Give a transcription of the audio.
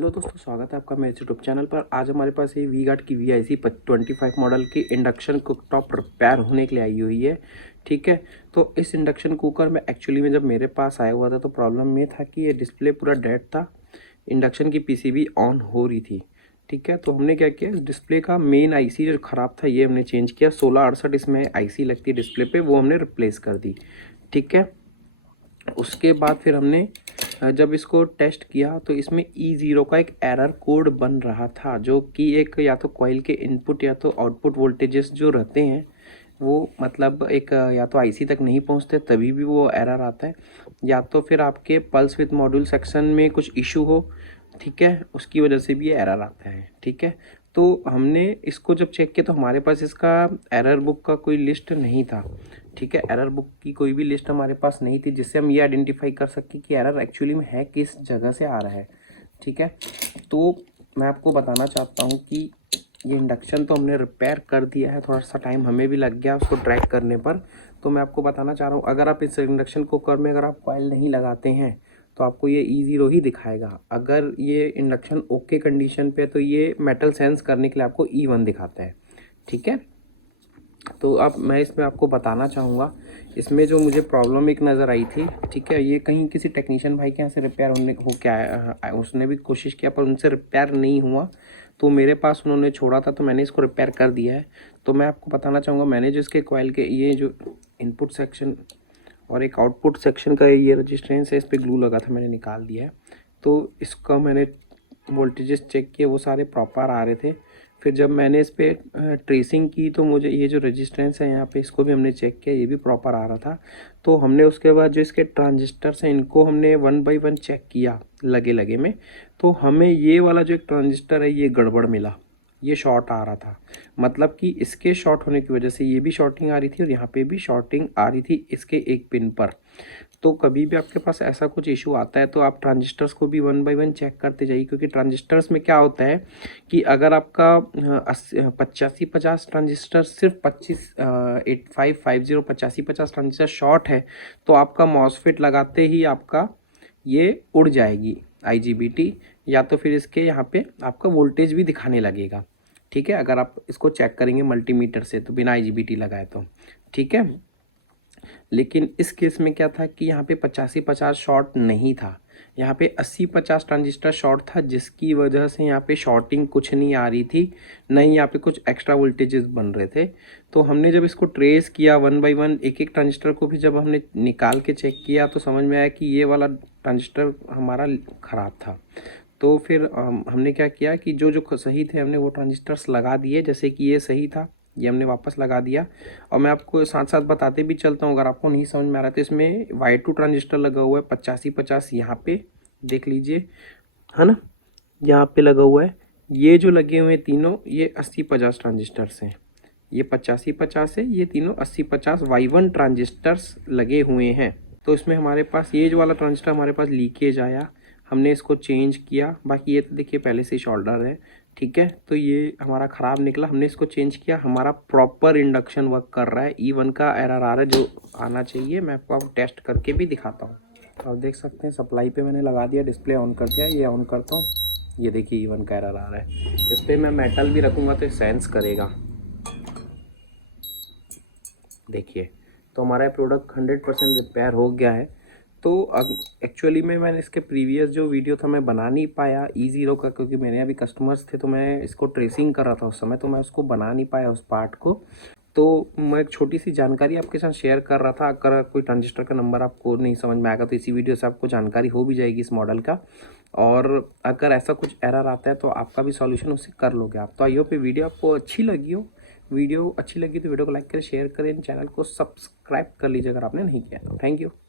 Hello दोस्तों, स्वागत है आपका मेरे यूट्यूब चैनल पर। आज हमारे पास ये वी गार्ड की VIC 25 मॉडल की इंडक्शन कुकटॉप रिपेयर होने के लिए आई हुई है। ठीक है, तो इस इंडक्शन कुकर में एक्चुअली में जब मेरे पास आया हुआ था तो प्रॉब्लम ये था कि ये डिस्प्ले पूरा डेड था, इंडक्शन की PCB ऑन हो रही थी। ठीक है, तो हमने क्या किया, इस डिस्प्ले का मेन IC जो ख़राब था ये हमने चेंज किया। 1668 इसमें IC लगती है डिस्प्ले पे, वो हमने रिप्लेस कर दी। ठीक है, उसके बाद फिर हमने जब इसको टेस्ट किया तो इसमें E0 का एक एरर कोड बन रहा था, जो कि एक या तो कॉइल के इनपुट या तो आउटपुट वोल्टेजेस जो रहते हैं वो मतलब एक या तो IC तक नहीं पहुंचते तभी भी वो एरर आता है, या तो फिर आपके पल्स विद मॉड्यूल सेक्शन में कुछ इशू हो। ठीक है, उसकी वजह से भी ये एरर आता है। ठीक है, तो हमने इसको जब चेक किया तो हमारे पास इसका एरर बुक का कोई लिस्ट नहीं था। ठीक है, एरर बुक की कोई भी लिस्ट हमारे पास नहीं थी जिससे हम ये आइडेंटिफाई कर सके कि एरर एक्चुअली में है किस जगह से आ रहा है। ठीक है, तो मैं आपको बताना चाहता हूँ कि ये इंडक्शन तो हमने रिपेयर कर दिया है, थोड़ा सा टाइम हमें भी लग गया उसको ट्रैक करने पर। तो मैं आपको बताना चाह रहा हूँ, अगर आप इस इंडक्शन कुकर में अगर आप कॉइल नहीं लगाते हैं तो आपको ये E0 ही दिखाएगा। अगर ये इंडक्शन ओके कंडीशन पे तो ये मेटल सेंस करने के लिए आपको E1 दिखाता है। ठीक है, तो अब मैं इसमें आपको बताना चाहूँगा, इसमें जो मुझे प्रॉब्लम एक नज़र आई थी। ठीक है, ये कहीं किसी टेक्नीशियन भाई के यहाँ से रिपेयर होने हो क्या, उसने भी कोशिश किया पर उनसे रिपेयर नहीं हुआ, तो मेरे पास उन्होंने छोड़ा था तो मैंने इसको रिपेयर कर दिया है। तो मैं आपको बताना चाहूँगा, मैंने जो इसके कॉइल के ये जो इनपुट सेक्शन और एक आउटपुट सेक्शन का ये रजिस्टेंस है, इस पर ग्लू लगा था, मैंने निकाल दिया है। तो इसका मैंने वोल्टेजेस चेक किए, वो सारे प्रॉपर आ रहे थे। फिर जब मैंने इस पर ट्रेसिंग की तो मुझे ये जो रेजिस्टेंस है यहाँ पे, इसको भी हमने चेक किया, ये भी प्रॉपर आ रहा था। तो हमने उसके बाद जो इसके ट्रांजिस्टर्स हैं इनको हमने 1 बाय 1 चेक किया लगे लगे में, तो हमें ये वाला जो एक ट्रांजिस्टर है ये गड़बड़ मिला, ये शॉर्ट आ रहा था। मतलब कि इसके शॉर्ट होने की वजह से ये भी शॉर्टिंग आ रही थी और यहाँ पे भी शॉर्टिंग आ रही थी इसके एक पिन पर। तो कभी भी आपके पास ऐसा कुछ इशू आता है तो आप ट्रांजिस्टर्स को भी 1 बाय 1 चेक करते जाइए, क्योंकि ट्रांजिस्टर्स में क्या होता है कि अगर आपका 85-50 ट्रांजिस्टर सिर्फ 8550 ट्रांजिस्टर शॉर्ट है तो आपका मॉसफेट लगाते ही आपका ये उड़ जाएगी IGBT, या तो फिर इसके यहाँ पे आपका वोल्टेज भी दिखाने लगेगा। ठीक है, अगर आप इसको चेक करेंगे मल्टीमीटर से तो बिना IGBT लगाए तो। ठीक है, लेकिन इस केस में क्या था कि यहाँ पे 85-50 शॉर्ट नहीं था, यहाँ पे 80-50 ट्रांजिस्टर शॉर्ट था, जिसकी वजह से यहाँ पे शॉर्टिंग कुछ नहीं आ रही थी, नहीं यहाँ पे कुछ एक्स्ट्रा वोल्टेजेस बन रहे थे। तो हमने जब इसको ट्रेस किया 1 बाय 1 एक एक ट्रांजिस्टर को भी जब हमने निकाल के चेक किया तो समझ में आया कि ये वाला ट्रांजिस्टर हमारा ख़राब था। तो फिर हमने क्या किया कि जो जो सही थे हमने वो ट्रांजिस्टर्स लगा दिए, जैसे कि ये सही था ये हमने वापस लगा दिया। और मैं आपको साथ साथ बताते भी चलता हूँ, अगर आपको नहीं समझ में आ रहा तो इसमें Y2 ट्रांजिस्टर लगा हुआ है 85-50, यहाँ पे देख लीजिए, है ना, यहाँ पे लगा हुआ है। ये जो लगे हुए हैं तीनों ये 80-50 ट्रांजिस्टर्स हैं, ये 85-50 है, ये तीनों 80-50 Y1 ट्रांजिस्टर्स लगे हुए हैं। तो इसमें हमारे पास ये जो वाला ट्रांजिस्टर हमारे पास लीकेज आया, हमने इसको चेंज किया। बाकी ये तो देखिए पहले से ही शॉल्डर है। ठीक है, तो ये हमारा ख़राब निकला, हमने इसको चेंज किया, हमारा प्रॉपर इंडक्शन वर्क कर रहा है। E1 का एरर आ रहा है जो आना चाहिए, मैं आपको टेस्ट करके भी दिखाता हूँ। आप देख सकते हैं सप्लाई पे मैंने लगा दिया, डिस्प्ले ऑन कर दिया, ये ऑन करता हूँ, ये देखिए E1 का एरर आ रहा है। इस पर मैं मेटल भी रखूँगा तो सेंस करेगा। देखिए, तो हमारा प्रोडक्ट 100% रिपेयर हो गया है। तो अब एक्चुअली में मैंने इसके प्रीवियस जो वीडियो था मैं बना नहीं पाया E0 का, क्योंकि मेरे अभी कस्टमर्स थे तो मैं इसको ट्रेसिंग कर रहा था उस समय, तो मैं उसको बना नहीं पाया उस पार्ट को। तो मैं एक छोटी सी जानकारी आपके साथ शेयर कर रहा था, अगर कोई ट्रांजिस्टर का नंबर आपको नहीं समझ में आएगा तो इसी वीडियो से आपको जानकारी हो भी जाएगी इस मॉडल का। और अगर ऐसा कुछ एरर आता है तो आपका भी सॉल्यूशन उससे कर लोगे आप। तो आई होप ये वीडियो आपको अच्छी लगी हो। वीडियो अच्छी लगी तो वीडियो को लाइक करें, शेयर करें, चैनल को सब्सक्राइब कर लीजिए अगर आपने नहीं किया तो। Thank you.